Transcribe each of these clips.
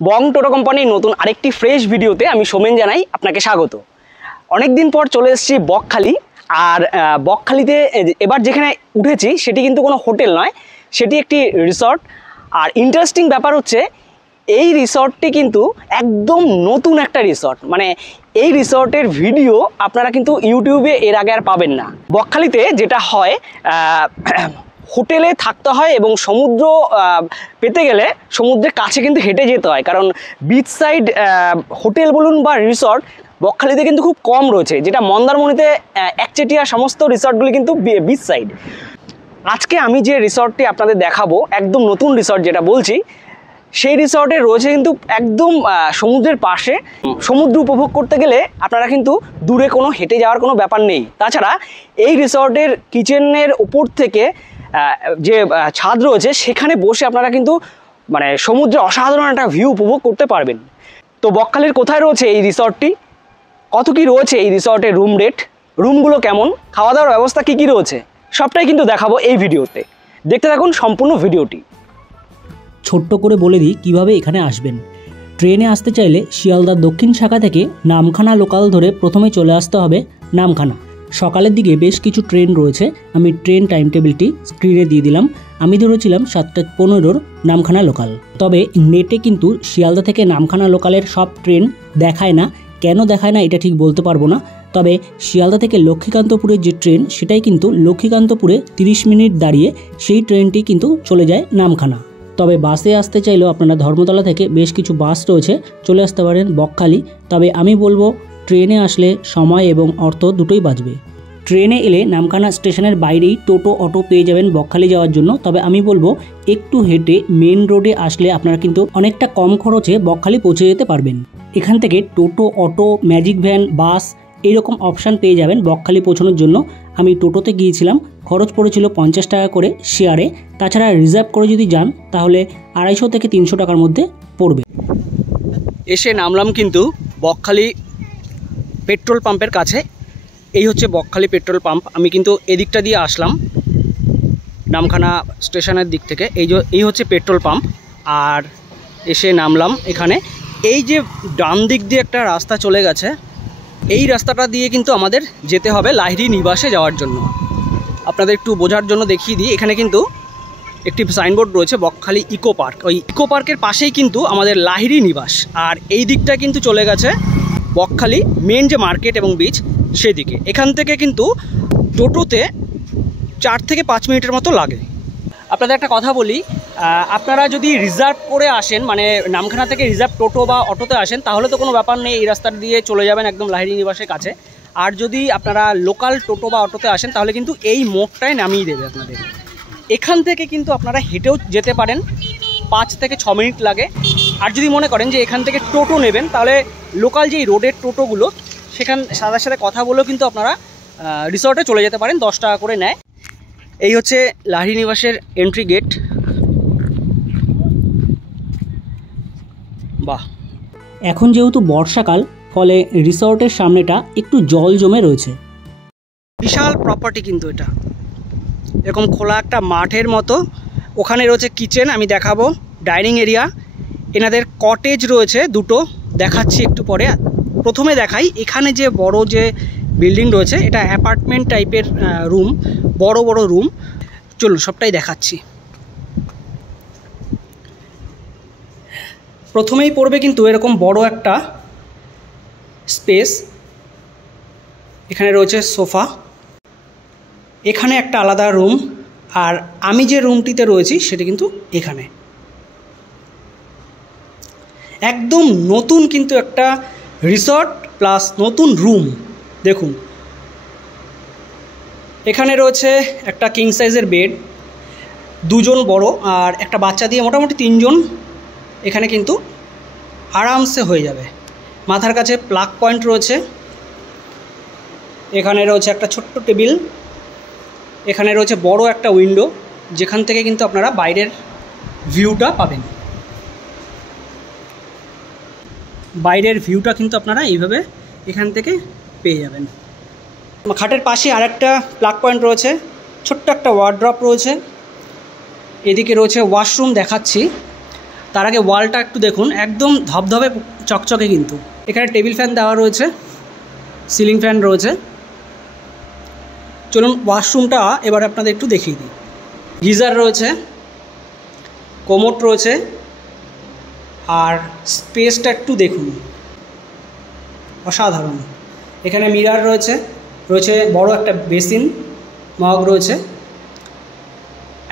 বং টোটো কোম্পানির নতুন আরেকটি ফ্রেশ ভিডিওতে আমি সোমেন জানাই আপনাকে স্বাগত। অনেক দিন পর চলে এসেছি বকখালি। আর বকখালিতে এবার যেখানে উঠেছি সেটি কিন্তু কোনো হোটেল নয়, সেটি একটি রিসর্ট। আর ইন্টারেস্টিং ব্যাপার হচ্ছে এই রিসর্টটি কিন্তু একদম নতুন একটা রিসর্ট, মানে এই রিসর্টের ভিডিও আপনারা কিন্তু ইউটিউবে এর আগে আর পাবেন না। বকখালিতে যেটা হয়, হোটেলে থাকতে হয় এবং সমুদ্র পেতে গেলে সমুদ্রের কাছে কিন্তু হেঁটে যেতে হয়, কারণ বিচ সাইড হোটেল বলুন বা রিসর্ট বকখালিতে কিন্তু খুব কম রয়েছে, যেটা মন্দারমণিতে একচেটিয়া সমস্ত রিসর্টগুলি কিন্তু বিচ সাইড। আজকে আমি যে রিসর্টটি আপনাদের দেখাবো একদম নতুন রিসর্ট যেটা বলছি, সেই রিসর্টে রয়েছে কিন্তু একদম সমুদ্রের পাশে। সমুদ্র উপভোগ করতে গেলে আপনারা কিন্তু দূরে কোনো হেঁটে যাওয়ার কোনো ব্যাপার নেই। তাছাড়া এই রিসর্টের কিচেনের উপর থেকে যে ছাদ রয়েছে সেখানে বসে আপনারা কিন্তু মানে সমুদ্রের অসাধারণ একটা ভিউ উপভোগ করতে পারবেন। তো বকখালির কোথায় রয়েছে এই রিসর্টটি, কত কি রয়েছে এই রিসর্টের রুম রেট, রুমগুলো কেমন, খাওয়া দাওয়ার ব্যবস্থা কী কী রয়েছে, সবটাই কিন্তু দেখাবো এই ভিডিওতে। দেখতে থাকুন সম্পূর্ণ ভিডিওটি। ছোট্ট করে বলে দিই কীভাবে এখানে আসবেন। ট্রেনে আসতে চাইলে শিয়ালদার দক্ষিণ শাখা থেকে নামখানা লোকাল ধরে প্রথমে চলে আসতে হবে নামখানা। সকালের দিকে বেশ কিছু ট্রেন রয়েছে, আমি ট্রেন টাইম টেবিলটি স্ক্রিনে দিয়ে দিলাম। আমি ধরেছিলাম 7:15 নামখানা লোকাল। তবে নেটে কিন্তু শিয়ালদা থেকে নামখানা লোকালের সব ট্রেন দেখায় না। কেন দেখায় না এটা ঠিক বলতে পারবো না, তবে শিয়ালদা থেকে লক্ষ্মীকান্তপুরের যে ট্রেন সেটাই কিন্তু লক্ষ্মীকান্তপুরে 30 মিনিট দাঁড়িয়ে সেই ট্রেনটি কিন্তু চলে যায় নামখানা। তবে বাসে আসতে চাইলেও আপনারা ধর্মতলা থেকে বেশ কিছু বাস রয়েছে, চলে আসতে পারেন বকখালি। তবে আমি বলবো ট্রেনে আসলে সময় এবং অর্থ দুটোই বাঁচবে। ট্রেনে এলে নামখানা স্টেশনের বাইরেই টোটো অটো পেয়ে যাবেন বকখালি যাওয়ার জন্য। তবে আমি বলবো একটু হেঁটে মেন রোডে আসলে আপনারা কিন্তু অনেকটা কম খরচে বকখালি পৌঁছে যেতে পারবেন। এখান থেকে টোটো, অটো, ম্যাজিক ভ্যান, বাস এইরকম অপশান পেয়ে যাবেন বকখালি পৌঁছানোর জন্য। আমি টোটোতে গিয়েছিলাম, খরচ পড়েছিল 50 টাকা করে শেয়ারে। তাছাড়া রিজার্ভ করে যদি যান তাহলে 250 থেকে 300 টাকার মধ্যে পড়বে। এসে নামলাম কিন্তু বকখালি পেট্রোল পাম্পের কাছে। এই হচ্ছে বকখালি পেট্রোল পাম্প। আমি কিন্তু এদিকটা দিয়ে আসলাম নামখানা স্টেশনের দিক থেকে। এই হচ্ছে পেট্রোল পাম্প। আর এসে নামলাম এখানে। এই যে ডান দিক দিয়ে একটা রাস্তা চলে গেছে, এই রাস্তাটা দিয়ে কিন্তু আমাদের যেতে হবে লাহিড়ী নিবাসে যাওয়ার জন্য। আপনাদের একটু বোঝার জন্য দেখিয়ে দিই, এখানে কিন্তু একটি সাইনবোর্ড রয়েছে বকখালি ইকো পার্ক। ওই ইকো পার্কের পাশেই কিন্তু আমাদের লাহিড়ী নিবাস। আর এই দিকটা কিন্তু চলে গেছে বকখালি মেন যে মার্কেট এবং বিচ সেদিকে। এখান থেকে কিন্তু টোটোতে 4 থেকে 5 মিনিটের মতো লাগে। আপনাদের একটা কথা বলি, আপনারা যদি রিজার্ভ করে আসেন, মানে নামখানা থেকে রিজার্ভ টোটো বা অটোতে আসেন, তাহলে তো কোনো ব্যাপার নেই, এই রাস্তা দিয়ে চলে যাবেন একদম লাহিড়ী নিবাসের কাছে। আর যদি আপনারা লোকাল টোটো বা অটোতে আসেন তাহলে কিন্তু এই মোড়টায় নামিয়ে দেবে আপনাদের। এখান থেকে কিন্তু আপনারা হেঁটেও যেতে পারেন, 5 থেকে 6 মিনিট লাগে। আর যদি মনে করেন যে এখান থেকে টোটো নেবেন, তাহলে লোকাল যেই রোডের টোটোগুলো তাদের সাথে কথা বলেও কিন্তু আপনারা রিসর্টে চলে যেতে পারেন, 10 টাকা করে নেয়। এই হচ্ছে লাহিড়ী নিবাসের এন্ট্রি গেট। বাহ, এখন যেহেতু বর্ষাকাল, ফলে রিসর্টের সামনেটা একটু জল জমে রয়েছে। বিশাল প্রপার্টি কিন্তু এটা, এরকম খোলা একটা মাঠের মতো। ওখানে রয়েছে কিচেন, আমি দেখাবো, ডাইনিং এরিয়া। এনাদের কটেজ রয়েছে দুটো, দেখাচ্ছি একটু পরে। প্রথমে দেখাই এখানে যে বড় যে বিল্ডিং রয়েছে, এটা অ্যাপার্টমেন্ট টাইপের রুম, বড় বড় রুম। চলুন সবটাই দেখাচ্ছি। প্রথমেই পড়বে কিন্তু এরকম বড় একটা স্পেস। এখানে রয়েছে সোফা, এখানে একটা আলাদা রুম। আর আমি যে রুমটিতে রয়েছি সেটা কিন্তু এখানে। একদম নতুন কিন্তু একটা রিসর্ট প্লাস নতুন রুম। দেখুন এখানে রয়েছে একটা কিং সাইজের বেড, 2 জন বড় আর একটা বাচ্চা দিয়ে মোটামুটি 3 জন এখানে কিন্তু আরামসে হয়ে যাবে। মাথার কাছে প্লাগ পয়েন্ট রয়েছে। এখানে রয়েছে একটা ছোট্ট টেবিল। এখানে রয়েছে বড় একটা উইন্ডো, যেখান থেকে কিন্তু আপনারা বাইরের ভিউটা পাবেন। বাইরের ভিউটা কিন্তু আপনারা এইভাবে এখান থেকে পেয়ে যাবেন। খাটের পাশে আরেকটা প্লাগ পয়েন্ট রয়েছে, ছোট্ট একটা ওয়ার্ড্রপ রয়েছে। এদিকে রয়েছে ওয়াশরুম, দেখাচ্ছি। তার আগে ওয়ালটা একটু দেখুন, একদম ধবধবে চকচকে কিন্তু। এখানে টেবিল ফ্যান দেওয়া রয়েছে, সিলিং ফ্যান রয়েছে। চলুন ওয়াশরুমটা এবার আপনাদের একটু দেখিয়ে দিই। গিজার রয়েছে, কোমোড রয়েছে, আর স্পেসটা একটু দেখুন, অসাধারণ। এখানে মিরর রয়েছে, রয়েছে বড় একটা বেসিন, মগ রয়েছে,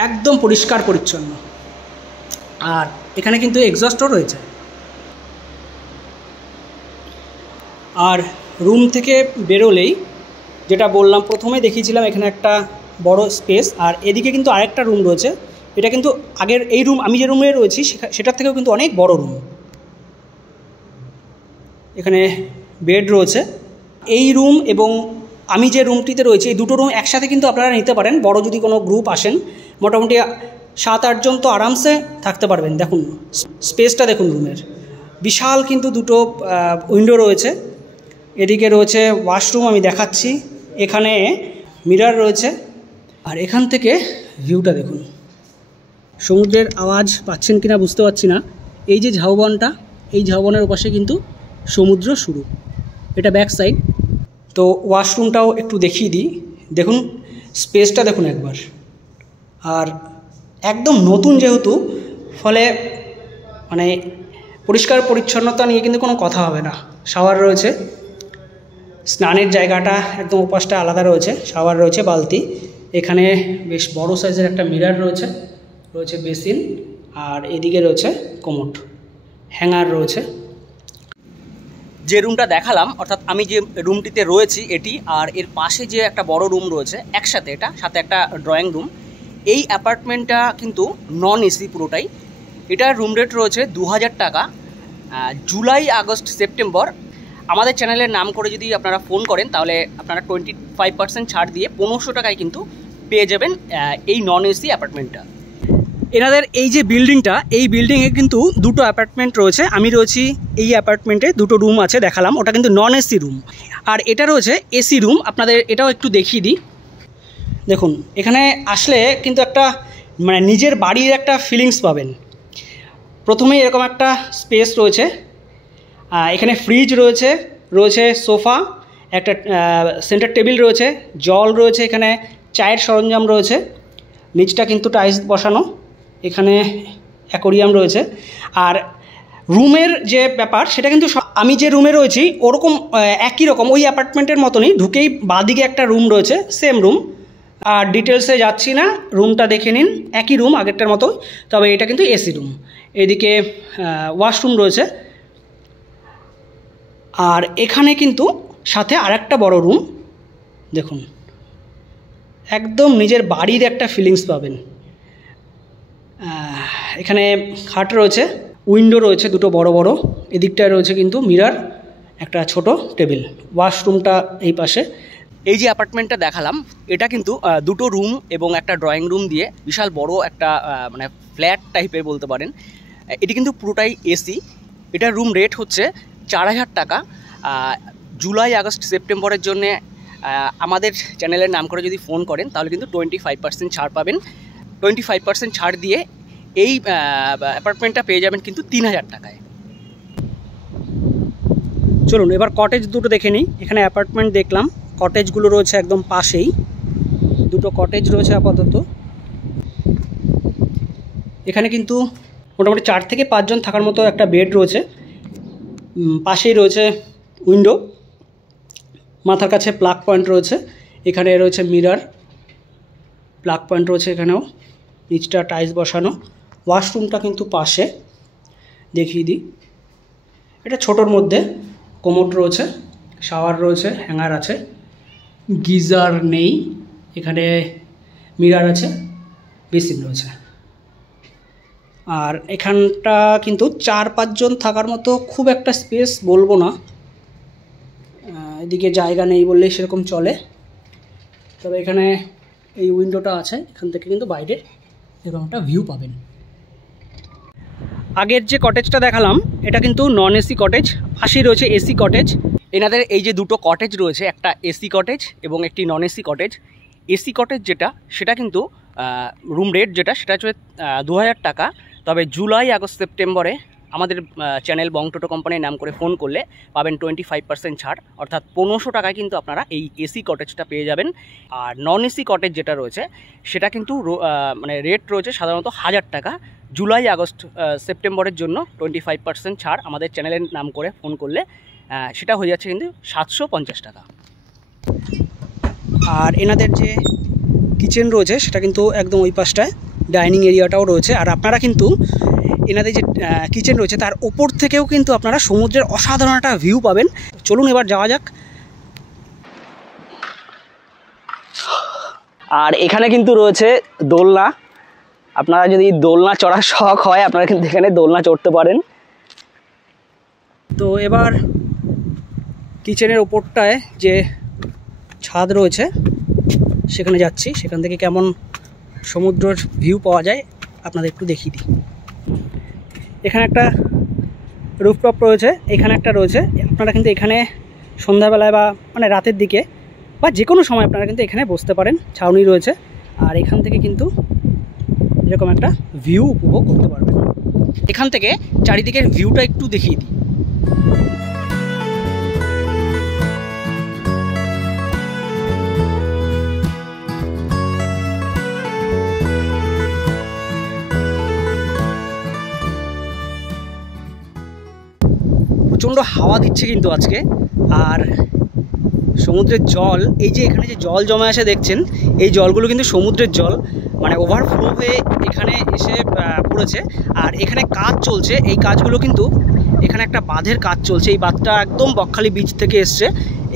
একদম পরিষ্কার পরিচ্ছন্ন। আর এখানে কিন্তু এক্সস্টও রয়েছে। আর রুম থেকে বেরোলেই যেটা বললাম, প্রথমে দেখিয়েছিলাম এখানে একটা বড় স্পেস, আর এদিকে কিন্তু আরেকটা রুম রয়েছে। এটা কিন্তু আগের এই রুম, আমি যে রুমে রয়েছি সেটার থেকেও কিন্তু অনেক বড় রুম। এখানে বেড রয়েছে। এই রুম এবং আমি যে রুমটিতে রয়েছি, এই দুটো রুম একসাথে কিন্তু আপনারা নিতে পারেন। বড় যদি কোনো গ্রুপ আসেন, মোটামুটি 7-8 জন তো আরামসে থাকতে পারবেন। দেখুন স্পেসটা দেখুন রুমের, বিশাল কিন্তু দুটো উইন্ডো রয়েছে। এদিকে রয়েছে ওয়াশরুম, আমি দেখাচ্ছি। এখানে মিরর রয়েছে, আর এখান থেকে ভিউটা দেখুন। সমুদ্রের আওয়াজ পাচ্ছেন কিনা বুঝতে পারছি না। এই যে ঝাউবনটা, এই ঝাউবনের ওপাশে কিন্তু সমুদ্র শুরু। এটা ব্যাক সাইড। তো ওয়াশরুমটাও একটু দেখিয়ে দিই। দেখুন স্পেসটা দেখুন একবার। আর একদম নতুন যেহেতু, ফলে মানে পরিষ্কার পরিচ্ছন্নতা নিয়ে কিন্তু কোনো কথা হবে না। শাওয়ার রয়েছে, স্নানের জায়গাটা একদম ওপাশটা আলাদা রয়েছে। শাওয়ার রয়েছে, বালতি। এখানে বেশ বড় সাইজের একটা মিরর রয়েছে, রয়েছে বেসিন, আর এদিকে রয়েছে কোমোড, হ্যাঙ্গার রয়েছে। যে রুমটা দেখালাম, অর্থাৎ আমি যে রুমটিতে রয়েছি এটি, আর এর পাশে যে একটা বড় রুম রয়েছে একসাথে, এটা সাথে একটা ড্রয়িং রুম। এই অ্যাপার্টমেন্টটা কিন্তু নন এসি পুরোটাই। এটার রুম রেট রয়েছে 2000 টাকা। জুলাই, আগস্ট, সেপ্টেম্বর আমাদের চ্যানেলের নাম করে যদি আপনারা ফোন করেন, তাহলে আপনারা 25% ছাড় দিয়ে 1500 টাকায় কিন্তু পেয়ে যাবেন এই নন এসি অ্যাপার্টমেন্টটা। এনাদের এই যে বিল্ডিংটা, এই বিল্ডিংয়ে কিন্তু দুটো অ্যাপার্টমেন্ট রয়েছে। আমি রয়েছি এই অ্যাপার্টমেন্টে, দুটো রুম আছে দেখালাম, ওটা কিন্তু নন এসি রুম। আর এটা রয়েছে এসি রুম। আপনাদের এটাও একটু দেখিয়ে দিই। দেখুন এখানে আসলে কিন্তু একটা মানে নিজের বাড়ির একটা ফিলিংস পাবেন। প্রথমেই এরকম একটা স্পেস রয়েছে। এখানে ফ্রিজ রয়েছে, রয়েছে সোফা, একটা সেন্টার টেবিল রয়েছে, জল রয়েছে, এখানে চায়ের সরঞ্জাম রয়েছে, নিচটা কিন্তু টাইলস বসানো, এখানে অ্যাকোরিয়াম রয়েছে। আর রুমের যে ব্যাপার সেটা কিন্তু আমি যে রুমে রয়েছি ওরকম একই রকম, ওই অ্যাপার্টমেন্টের মতনই। ঢুকেই বাঁদিকে একটা রুম রয়েছে, সেম রুম। আর ডিটেলসে যাচ্ছি না, রুমটা দেখে নিন, একই রুম আগেরটার মতো, তবে এটা কিন্তু এসি রুম। এদিকে ওয়াশরুম রয়েছে, আর এখানে কিন্তু সাথে আরেকটা বড় রুম। দেখুন একদম নিজের বাড়ির একটা ফিলিংস পাবেন। এখানে খাট রয়েছে, উইন্ডো রয়েছে দুটো বড় বড়, এদিকটায় রয়েছে কিন্তু মিরর, একটা ছোট টেবিল। ওয়াশরুমটা এই পাশে। এই যে অ্যাপার্টমেন্টটা দেখালাম, এটা কিন্তু দুটো রুম এবং একটা ড্রয়িং রুম দিয়ে বিশাল বড় একটা মানে ফ্ল্যাট টাইপের বলতে পারেন। এটি কিন্তু পুরোটাই এসি। এটার রুম রেট হচ্ছে 4000 টাকা। জুলাই, আগস্ট, সেপ্টেম্বরের জন্যে আমাদের চ্যানেলের নাম করে যদি ফোন করেন, তাহলে কিন্তু 25% ছাড় পাবেন। 25% ছাড় দিয়ে এই অ্যাপার্টমেন্টটা পেয়ে যাবেন কিন্তু 3000 টাকায়। চলুন এবার কটেজ দুটো দেখে নিই। এখানে অ্যাপার্টমেন্ট দেখলাম, কটেজগুলো রয়েছে একদম পাশেই, দুটো কটেজ রয়েছে আপাতত। এখানে কিন্তু মোটামুটি 4 থেকে 5 জন থাকার মতো একটা বেড রয়েছে। পাশেই রয়েছে উইন্ডো, মাথার কাছে প্লাগ পয়েন্ট রয়েছে। এখানে রয়েছে মিরর, প্লাগ পয়েন্ট রয়েছে এখানেও, নিচটা টাইলস বসানো। ওয়াশরুমটা কিন্তু পাশে, দেখিয়ে দিই। এটা ছোটোর মধ্যে, কোমোড রয়েছে, শাওয়ার রয়েছে, হ্যাঙ্গার আছে, গিজার নেই, এখানে মিরর আছে, বেসিন রয়েছে। আর এখানটা কিন্তু 4-5 জন থাকার মতো খুব একটা স্পেস বলবো না, এদিকে জায়গা নেই বললেই সেরকম চলে। তবে এখানে এই উইন্ডোটা আছে, এখান থেকে কিন্তু বাইরের এরকম একটা ভিউ পাবেন। আগের যে কটেজটা দেখালাম এটা কিন্তু নন এসি কটেজ, পাশেই রয়েছে এসি কটেজ। এনাদের এই যে দুটো কটেজ রয়েছে, একটা এসি কটেজ এবং একটি non AC cottage. AC cottage যেটা, সেটা কিন্তু রুম রেট যেটা, সেটা হচ্ছে 2000 টাকা। তবে জুলাই আগস্ট সেপ্টেম্বরে আমাদের চ্যানেল বং টোটো কোম্পানির নাম করে ফোন করলে পাবেন 25% ছাড়, অর্থাৎ 1500 টাকায় কিন্তু আপনারা এই এসি কটেজটা পেয়ে যাবেন। আর নন এসি কটেজ যেটা রয়েছে সেটা কিন্তু মানে রেট রয়েছে সাধারণত 1000 টাকা। জুলাই আগস্ট সেপ্টেম্বরের জন্য 25% ছাড় আমাদের চ্যানেলের নাম করে ফোন করলে সেটা হয়ে যাচ্ছে কিন্তু 750 টাকা। আর এনাদের যে কিচেন রয়েছে সেটা কিন্তু একদম ওই পাশটায়, ডাইনিং এরিয়াটাও রয়েছে। আর আপনারা কিন্তু এনাদের যে কিচেন রয়েছে তার ওপর থেকেও কিন্তু আপনারা সমুদ্রের অসাধারণ একটা ভিউ পাবেন। চলুন এবার যাওয়া যাক। আর এখানে কিন্তু রয়েছে দোলনা, আপনারা যদি দোলনা চড়ার শখ হয় আপনারা কিন্তু এখানে দোলনা চড়তে পারেন। তো এবার কিচেনের ওপরটায় যে ছাদ রয়েছে সেখানে যাচ্ছি, সেখান থেকে কেমন সমুদ্রের ভিউ পাওয়া যায় আপনাদের একটু দেখিয়ে দিই। এখানে একটা রুফটপ রয়েছে, এখানে একটা রয়েছে। আপনারা কিন্তু এখানে সন্ধ্যাবেলায় বা মানে রাতের দিকে বা যে কোনো সময় আপনারা কিন্তু এখানে বসতে পারেন, ছাউনি রয়েছে। আর এখান থেকে কিন্তু এরকম একটা ভিউ উপভোগ করতে পারবেন। এখান থেকে চারিদিকের ভিউটা একটু দেখিয়ে দিই। প্রচণ্ড হাওয়া দিচ্ছে কিন্তু আজকে। আর সমুদ্রের জল, এই যে এখানে যে জল জমে আসে দেখছেন, এই জলগুলো কিন্তু সমুদ্রের জল, মানে ওভারফ্লো হয়ে এখানে এসে পড়েছে। আর এখানে কাজ চলছে, এই কাজগুলো কিন্তু এখানে একটা বাঁধের কাজ চলছে। এই বাঁধটা একদম বকখালি বিচ থেকে এসছে,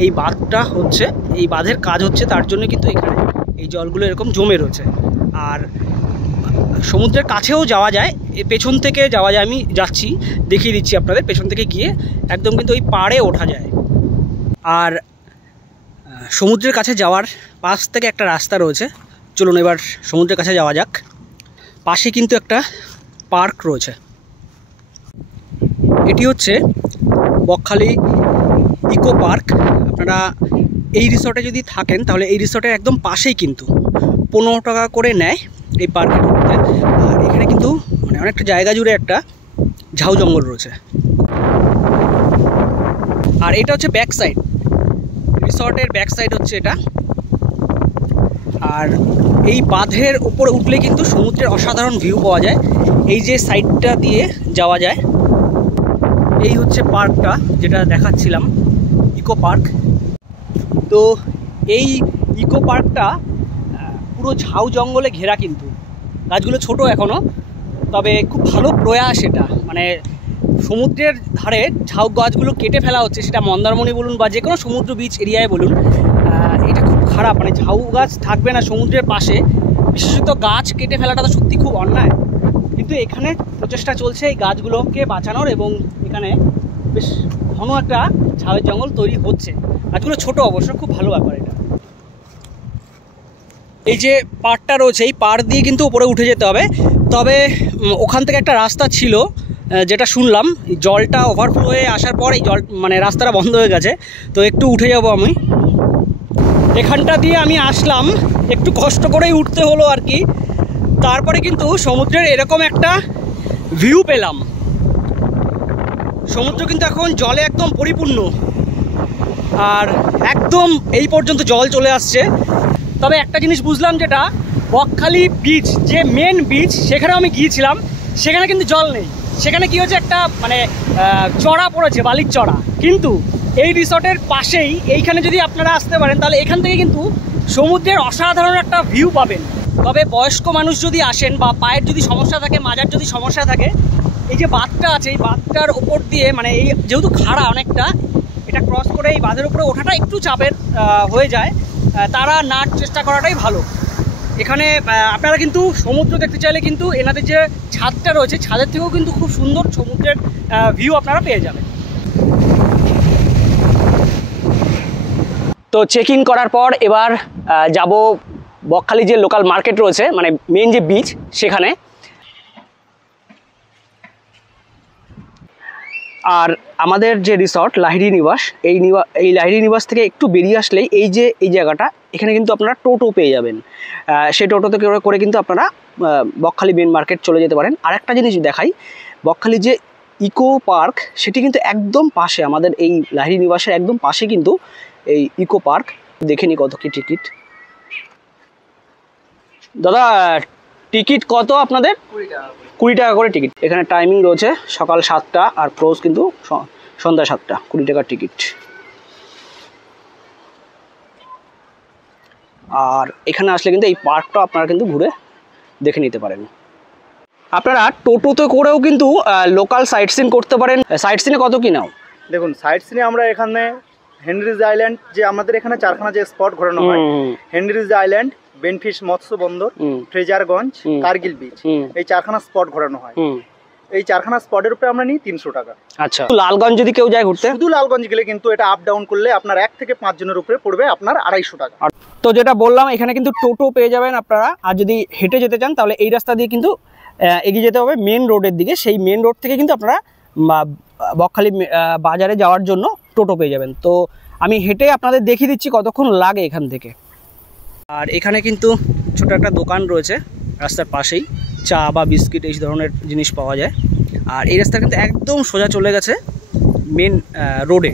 এই বাঁধটা হচ্ছে, এই বাঁধের কাজ হচ্ছে, তার জন্য কিন্তু এখানে এই জলগুলো এরকম জমে রয়েছে। আর সমুদ্রের কাছেও যাওয়া যায়, পেছন থেকে যাওয়া যায়, আমি যাচ্ছি দেখিয়ে দিচ্ছি আপনাদের। পেছন থেকে গিয়ে একদম কিন্তু ওই পাড়ে ওঠা যায়। আর সমুদ্রের কাছে যাওয়ার পাশ থেকে একটা রাস্তা রয়েছে, চলুন এবার সমুদ্রের কাছে যাওয়া যাক। পাশে কিন্তু একটা পার্ক রয়েছে, এটি হচ্ছে বকখালি ইকো পার্ক। আপনারা এই রিসর্টে যদি থাকেন তাহলে এই রিসর্টের একদম পাশেই কিন্তু 15 টাকা করে নেয় এই পার্কে ঢুকতে। আর এখানে কিন্তু মানে অনেকটা জায়গা জুড়ে একটা ঝাউ জঙ্গল রয়েছে। আর এটা হচ্ছে ব্যাক সাইড, রিসর্টের ব্যাক সাইড হচ্ছে এটা। আর এই বাঁধের উপরে উঠলে কিন্তু সমুদ্রের অসাধারণ ভিউ পাওয়া যায়। এই যে সাইডটা দিয়ে যাওয়া যায়, এই হচ্ছে পার্কটা যেটা দেখাচ্ছিলাম, ইকো পার্ক। তো এই ইকো পার্কটা পুরো ঝাউ জঙ্গলে ঘেরা, কিন্তু গাছগুলো ছোট এখনও, তবে খুব ভালো প্রয়াস এটা। মানে সমুদ্রের ধারে ঝাউ গাছগুলো কেটে ফেলা হচ্ছে, সেটা মন্দারমণি বলুন বা যে কোনো সমুদ্র বিচ এরিয়ায় বলুন, এটা খুব খারাপ। মানে ঝাউ গাছ থাকবে না সমুদ্রের পাশে, বিশেষত গাছ কেটে ফেলাটা তো সত্যি খুব অন্যায়। কিন্তু এখানে প্রচেষ্টা চলছে এই গাছগুলোকে বাঁচানোর, এবং এখানে বেশ ঘন একটা ঝাউয়ের জঙ্গল তৈরি হচ্ছে। গাছগুলো ছোট অবশ্য, খুব ভালো ব্যাপার এটা। এই যে পাড়টা রয়েছে, এই পাড় দিয়ে কিন্তু উপরে উঠে যেতে হবে। তবে ওখান থেকে একটা রাস্তা ছিল, যেটা শুনলাম জলটা ওভারফ্লো হয়ে আসার পর এই জল মানে রাস্তাটা বন্ধ হয়ে গেছে। তো একটু উঠে যাব আমি, এখানটা দিয়ে আমি আসলাম, একটু কষ্ট করেই উঠতে হলো আর কি। তারপরে কিন্তু সমুদ্রের এরকম একটা ভিউ পেলাম। সমুদ্র কিন্তু এখন জলে একদম পরিপূর্ণ, আর একদম এই পর্যন্ত জল চলে আসছে। তবে একটা জিনিস বুঝলাম, যেটা বকখালি বিচ যে মেন বিচ, সেখানেও আমি গিয়েছিলাম, সেখানে কিন্তু জল নেই। সেখানে কি হচ্ছে, একটা মানে চড়া পড়েছে, বালির চড়া। কিন্তু এই রিসর্টের পাশেই এইখানে যদি আপনারা আসতে পারেন তাহলে এখান থেকে কিন্তু সমুদ্রের অসাধারণ একটা ভিউ পাবেন। তবে বয়স্ক মানুষ যদি আসেন বা পায়ের যদি সমস্যা থাকে, মাজার যদি সমস্যা থাকে, এই যে বাঁধটা আছে, এই বাঁধটার ওপর দিয়ে মানে এই যেহেতু খাড়া অনেকটা, এটা ক্রস করে এই বাঁধের উপরে ওঠাটা একটু চাপের হয়ে যায়। তারা নাট চেষ্টা করাটাই ভালো। এখানে আপনারা কিন্তু সমুদ্র দেখতে চাইলে কিন্তু এনাদের যে ছাদটা রয়েছে, ছাদের থেকেও কিন্তু খুব সুন্দর সমুদ্রের ভিউ আপনারা পেয়ে যাবেন। তো চেক ইন করার পর এবার যাব বকখালি যে লোকাল মার্কেট রয়েছে, মানে মেন যে বিচ, সেখানে। আর আমাদের যে রিসর্ট লাহিড়ী নিবাস, এই লাহিড়ী নিবাস থেকে একটু বেরিয়ে আসলেই এই জায়গাটা, এখানে কিন্তু আপনারা টোটো পেয়ে যাবেন। সেই টোটোতে করে কিন্তু আপনারা বকখালি মেন মার্কেট চলে যেতে পারেন। আর একটা জিনিস দেখাই, বকখালি যে ইকো পার্ক সেটি কিন্তু একদম পাশে, আমাদের এই লাহিড়ী নিবাসের একদম পাশে কিন্তু এই ইকো পার্ক। দেখে নি কত কি টিকিট। দাদা টিকিট কত আপনাদের? 20 টাকা করে টিকিট। এখানে টাইমিং রয়েছে সকাল 7টা আর ক্লোজ কিন্তু সন্ধ্যা 7টা। 20 টাকার টিকিট। আর এখানে আসলে কিন্তু এই পার্কটা আপনারা কিন্তু ঘুরে দেখে নিতে পারেন। আপনারা টোটোতে করেও কিন্তু লোকাল সাইট সিন করতে পারেন। সাইট সিনে কত কি নাও? দেখুন, সাইট সিনে আমরা এখানে হেনরিজ আইল্যান্ড, যে আমাদের এখানে 4খানা যে স্পট ঘোরানো হয়, হেনরিজ আইল্যান্ড, বেনফিশ মৎস্য বন্দর, ফ্রেজারগঞ্জ, কার্গিল বিচ, এই 4খানা স্পট ঘোরানো হয়। এই 4খানা স্পটের উপরে আমরা নিই 300 টাকা। আচ্ছা, লালগঞ্জ যদি কেউ যায় ঘুরতে, শুধু লালগঞ্জ গেলে কিন্তু এটা আপ ডাউন করলে আপনার 1 থেকে 5 জনের উপরে পড়বে আপনার 250 টাকা। তো যেটা বললাম, এখানে কিন্তু টোটো পেয়ে যাবেন আপনারা। আর যদি হেঁটে যেতে চান তাহলে এই রাস্তা দিয়ে কিন্তু এগিয়ে যেতে হবে মেন রোডের দিকে। সেই মেন রোড থেকে কিন্তু আপনারা বকখালি বাজারে যাওয়ার জন্য টোটো পেয়ে যাবেন। তো আমি হেঁটে আপনাদের দেখিয়ে দিচ্ছি কতক্ষণ লাগে এখান থেকে। আর এখানে কিন্তু ছোট একটা দোকান রয়েছে রাস্তার পাশেই, চা বা বিস্কিট এই ধরনের জিনিস পাওয়া যায়। আর এই রাস্তা কিন্তু একদম সোজা চলে গেছে মেন রোডে।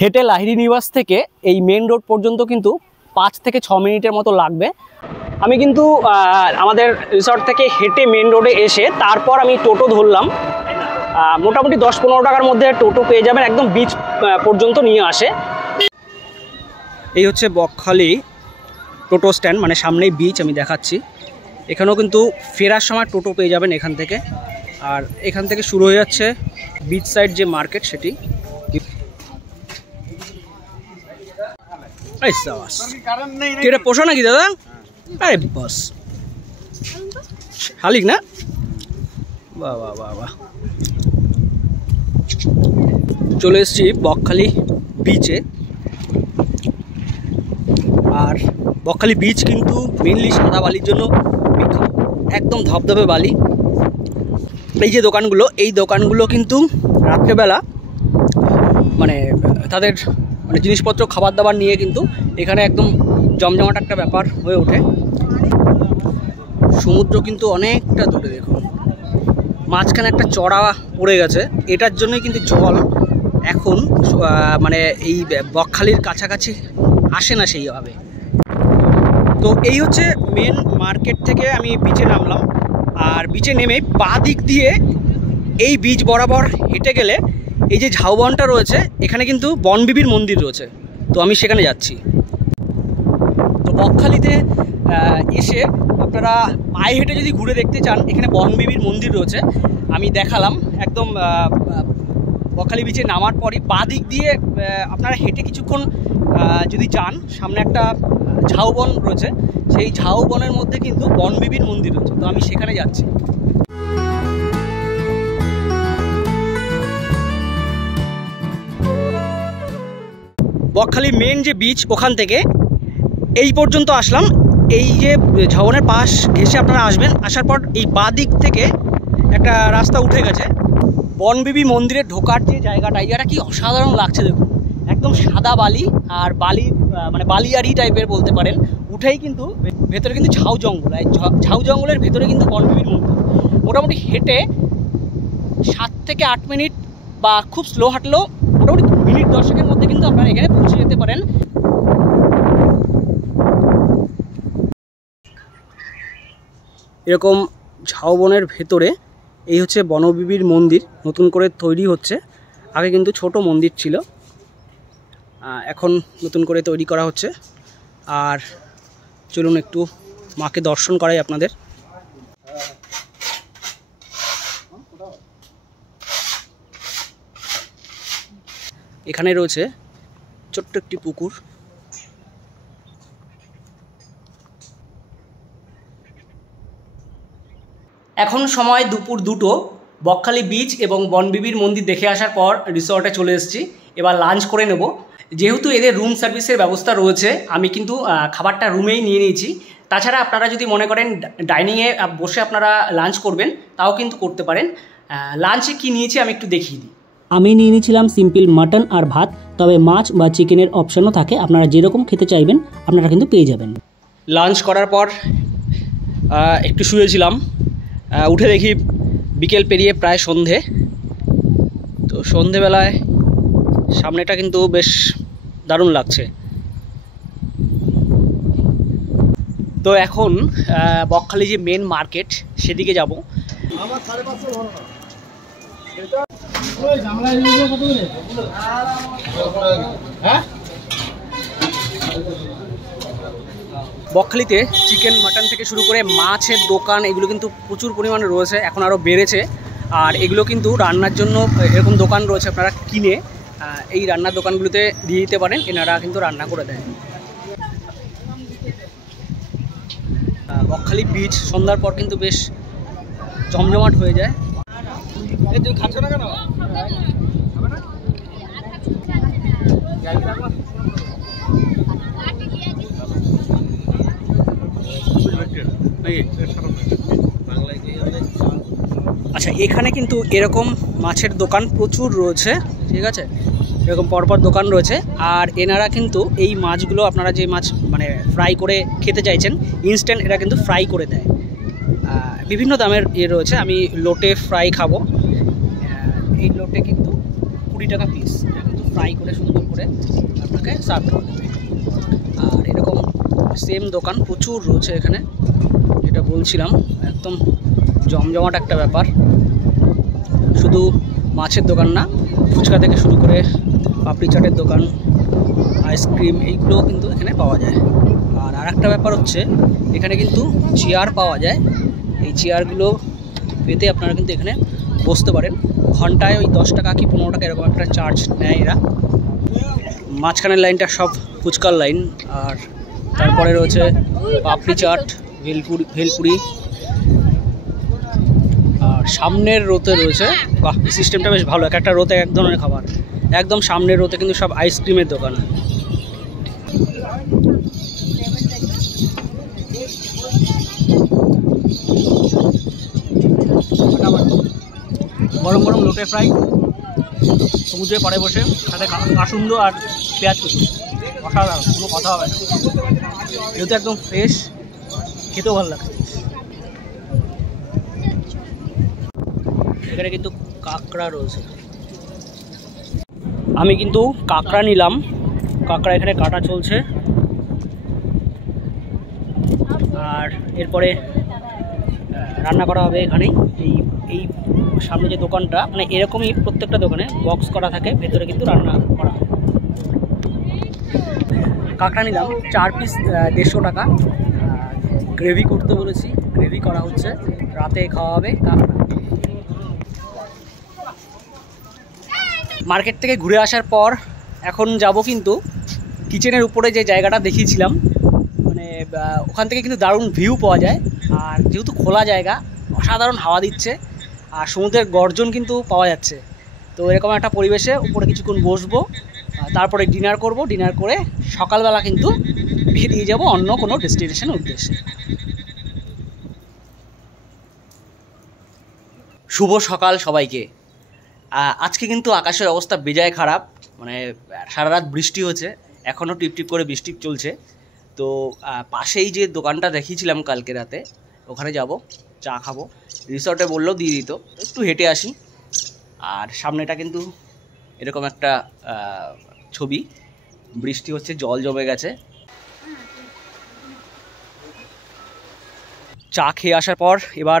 হেঁটে লাহিড়ী নিবাস থেকে এই মেন রোড পর্যন্ত কিন্তু 5 থেকে 6 মিনিটের মতো লাগবে। আমি কিন্তু আমাদের রিসর্ট থেকে হেঁটে মেন রোডে এসে তারপর আমি টোটো ধরলাম। মোটামুটি 10-15 টাকার মধ্যে টোটো পেয়ে যাবেন, একদম বিচ পর্যন্ত নিয়ে আসে। এই হচ্ছে বকখালি টোটো স্ট্যান্ড, মানে সামনেই বিচ আমি দেখাচ্ছি। এখানেও কিন্তু ফেরার সময় টোটো পেয়ে যাবেন এখান থেকে। আর এখান থেকে শুরু হয়ে যাচ্ছে বিচ সাইড যে মার্কেট সেটি। এটা পোষা নাকি দাদা? আরে বস শালিক না? বাহ বাহ বাহ বাহ। চলে এসেছি বকখালি বিচে। আর বকখালি বিচ কিন্তু মেনলি সাদা বালির জন্য বিখ্যাত, একদম ধবধবে বালি। এই যে দোকানগুলো, এই দোকানগুলো কিন্তু রাত্রেবেলা মানে তাদের মানে জিনিসপত্র খাবার দাবার নিয়ে কিন্তু এখানে একদম জমজমাট একটা ব্যাপার হয়ে ওঠে। সমুদ্র কিন্তু অনেকটা দূরে, দেখুন মাঝখানে একটা চড়া পড়ে গেছে। এটার জন্যই কিন্তু জল এখন মানে এই বকখালির কাছাকাছি আসে না সেইভাবে। তো এই হচ্ছে মেন মার্কেট থেকে আমি বিচে নামলাম। আর বিচে নেমে বাঁ দিক দিয়ে এই বিচ বরাবর হেঁটে গেলে এই যে ঝাউবনটা রয়েছে, এখানে কিন্তু বনবিবির মন্দির রয়েছে। তো আমি সেখানে যাচ্ছি। তো বকখালিতে এসে আপনারা পায়ে হেঁটে যদি ঘুরে দেখতে চান, এখানে বনবিবির মন্দির রয়েছে, আমি দেখালাম। একদম বকখালি বিচে নামার পরই বাঁ দিক দিয়ে আপনারা হেঁটে কিছুক্ষণ যদি যান, সামনে একটা ঝাউবন রয়েছে, সেই ঝাউবনের মধ্যে কিন্তু বনবিবির মন্দির রয়েছে। তো আমি সেখানে যাচ্ছি। বকখালি মেন যে বিচ, ওখান থেকে এই পর্যন্ত আসলাম। এই যে ঝাউবনের পাশ ঘেঁষে আপনারা আসবেন, আসার পর এই বাঁ দিক থেকে একটা রাস্তা উঠে গেছে বনবিবি মন্দিরে ঢোকার যে জায়গাটা। এটা কি অসাধারণ লাগছে দেখুন, একদম সাদা বালি আর বালি, মানে বালিয়ারি টাইপের বলতে পারেন। উঠেই কিন্তু ভেতরে কিন্তু ঝাউ জঙ্গল, এই ঝাউ জঙ্গলের ভেতরে কিন্তু বনবিবির মন্দির। মোটামুটি হেঁটে 7 থেকে 8 মিনিট বা খুব স্লো হাঁটলেও মোটামুটি মিনিট 10-এর মধ্যে কিন্তু আপনারা এখানে পৌঁছে যেতে পারেন। এরকম ঝাউবনের ভেতরে এই হচ্ছে বনবিবির মন্দির, নতুন করে তৈরি হচ্ছে। আগে কিন্তু ছোট মন্দির ছিল, এখন নতুন করে তৈরি করা হচ্ছে। আর চলুন একটু মাকে দর্শন করাই আপনাদের। এখানে রয়েছে ছোট্ট একটি পুকুর। এখন সময় দুপুর 2টো। বকখালি বিচ এবং বনবিবির মন্দির দেখে আসার পর রিসর্টে চলে এসেছি। এবার লাঞ্চ করে নেব। যেহেতু এদের রুম সার্ভিসের ব্যবস্থা রয়েছে, আমি কিন্তু খাবারটা রুমেই নিয়ে নিয়েছি। তাছাড়া আপনারা যদি মনে করেন ডাইনিংয়ে বসে আপনারা লাঞ্চ করবেন তাও কিন্তু করতে পারেন। লাঞ্চে কি নিয়েছি আমি একটু দেখিয়ে দিই। আমি নিয়ে নিয়েছিলাম সিম্পল মাটন আর ভাত, তবে মাছ বা চিকেনের অপশনও থাকে, আপনারা যেরকম খেতে চাইবেন আপনারা কিন্তু পেয়ে যাবেন। লাঞ্চ করার পর একটু শুয়েছিলাম, উঠে দেখি বিকেল পেরিয়ে প্রায় সন্ধে। তো সন্ধেবেলায় সামনেটা কিন্তু বেশ দারুণ লাগছে। তো এখন বকখালি যে মেন মার্কেট সেদিকে যাব। বকখালিতে চিকেন মাটন থেকে শুরু করে মাছের দোকান এগুলো কিন্তু প্রচুর পরিমাণে রয়েছে, এখন আরও বেড়েছে। আর এগুলো কিন্তু রান্নার জন্য এরকম দোকান রয়েছে, আপনারা কিনে এই রান্নার দোকানগুলোতে দিয়ে দিতে পারেন, এনারা কিন্তু রান্না করে দেয়। বকখালি বিচ সন্ধ্যার পর কিন্তু বেশ জমজমাট হয়ে যায়। তুমি খাচ্ছ না কেন? আচ্ছা, এখানে কিন্তু এরকম মাছের দোকান প্রচুর রয়েছে, ঠিক আছে, এরকম পরপর দোকান রয়েছে। আর এনারা কিন্তু এই মাছগুলো আপনারা যে মাছ মানে ফ্রাই করে খেতে চাইছেন ইনস্ট্যান্ট এরা কিন্তু ফ্রাই করে দেয়। বিভিন্ন দামের রয়েছে, আমি লোটে ফ্রাই খাবো। এই লোটে কিন্তু 20 টাকা পিস, এটা কিন্তু ফ্রাই করে সুন্দর করে আপনাকে সার্ভ করে দেবে। আর এরকম সেম দোকান প্রচুর রয়েছে এখানে, যেটা বলছিলাম একদম জমজমাট একটা ব্যাপার। শুধু মাছের দোকান না, ফুচকা থেকে শুরু করে পাপড়ি চাটের দোকান, আইসক্রিম, এইগুলোও কিন্তু এখানে পাওয়া যায়। আর আরেকটা ব্যাপার হচ্ছে এখানে কিন্তু চেয়ার পাওয়া যায়। এই চেয়ারগুলো পেতে আপনারা কিন্তু এখানে বসতে পারেন। ঘন্টায় ওই 10 টাকা কি 15 টাকা এরকম একটা চার্জ নেয় এরা। মাঝখানের লাইনটা সব ফুচকার লাইন, আর তারপরে রয়েছে পাপড়ি চাট, ভেলপুরি। আর সামনের রোতে রয়েছে, বাহ, এই সিস্টেমটা বেশ ভালো, একটা রোতে এক ধরনের খাবার। একদম সামনের রোতে কিন্তু সব আইসক্রিমের দোকান। গরম গরম লোটে ফ্রাই, সমুদ্রের পাড়ে বসে, সাথে কাসুন্দ আর পেঁয়াজ কুচি, অসাধারণ, কোনো কথা হবে না। যেহেতু একদম ফ্রেশ, খেতেও ভালো লাগছে। এখানে কিন্তু কাঁকড়া রয়েছে, আমি কিন্তু কাঁকড়া নিলাম। কাঁকড়া এখানে কাটা চলছে। আর এরপরে রান্না করা হবে এখানেই। এই সামনে যে দোকানটা, মানে এরকমই প্রত্যেকটা দোকানে বক্স করা থাকে, ভেতরে কিন্তু রান্না করা হয়। কাঁকড়া নিলাম 4 পিস 150 টাকা। গ্রেভি করতে বলেছি, গ্রেভি করা হচ্ছে, রাতে খাওয়া হবে কাঁকড়া। মার্কেট থেকে ঘুরে আসার পর এখন যাব কিন্তু কিচেনের উপরে যে জায়গাটা দেখিয়েছিলাম, মানে ওখান থেকে কিন্তু দারুণ ভিউ পাওয়া যায়। আর যেহেতু খোলা জায়গা, অসাধারণ হাওয়া দিচ্ছে, আর সমুদ্রের গর্জন কিন্তু পাওয়া যাচ্ছে। তো এরকম একটা পরিবেশে উপরে কিছুক্ষণ বসবো, তারপরে ডিনার করব। ডিনার করে সকালবেলা কিন্তু বেরিয়ে যাব অন্য কোনো ডেস্টিনেশনের উদ্দেশ্যে। শুভ সকাল সবাইকে। আজকে কিন্তু আকাশের অবস্থা বেজায় খারাপ, মানে সারা রাত বৃষ্টি হচ্ছে, এখনও টিপটিপ করে বৃষ্টি চলছে। তো পাশেই যে দোকানটা দেখিয়েছিলাম কালকে রাতে, ওখানে যাব, চা খাবো। রিসর্টে বললেও দিয়ে দিত, একটু হেঁটে আসি। আর সামনেটা কিন্তু এরকম একটা ছবি, বৃষ্টি হচ্ছে, জল জমে গেছে। চা খেয়ে আসার পর এবার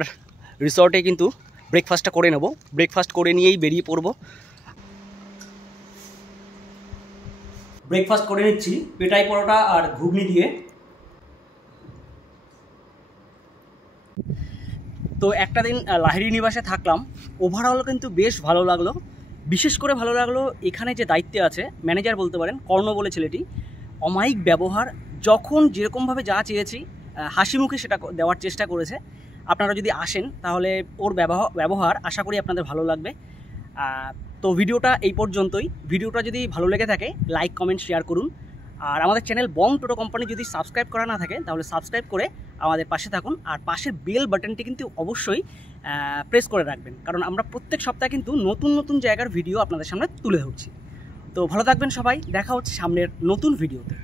রিসর্টে কিন্তু ব্রেকফাস্টটা করে নেব। ব্রেকফাস্ট করে নিয়েই বেরিয়ে পড়ব। ব্রেকফাস্ট করে নিচ্ছি পেটাই পরোটা আর ঘুগনি দিয়ে। তো একটা দিন লাহিড়ী নিবাসে থাকলাম, ওভারঅল কিন্তু বেশ ভালো লাগলো। বিশেষ করে ভালো লাগলো এখানে যে দায়িত্বে আছে, ম্যানেজার বলতে পারেন, কর্ণ বলে ছেলেটি, অমায়িক ব্যবহার, যখন যেরকমভাবে যা চেয়েছি হাসি মুখে সেটা দেওয়ার চেষ্টা করেছে। আপনারা যদি আসেন তাহলে ওর ব্যবহার আশা করি আপনাদের ভালো লাগবে। তো ভিডিওটা এই পর্যন্তই। ভিডিওটা যদি ভালো লেগে থাকে লাইক, কমেন্ট, শেয়ার করুন। আর আমাদের চ্যানেল বং টোটো কোম্পানি যদি সাবস্ক্রাইব করা না থাকে তাহলে সাবস্ক্রাইব করে আমাদের পাশে থাকুন, আর পাশের বেল বাটনটি কিন্তু অবশ্যই প্রেস করে রাখবেন, কারণ আমরা প্রত্যেক সপ্তাহে কিন্তু নতুন নতুন জায়গার ভিডিও আপনাদের সামনে তুলে ধরছি। তো ভালো থাকবেন সবাই, দেখা হচ্ছে সামনের নতুন ভিডিওতে।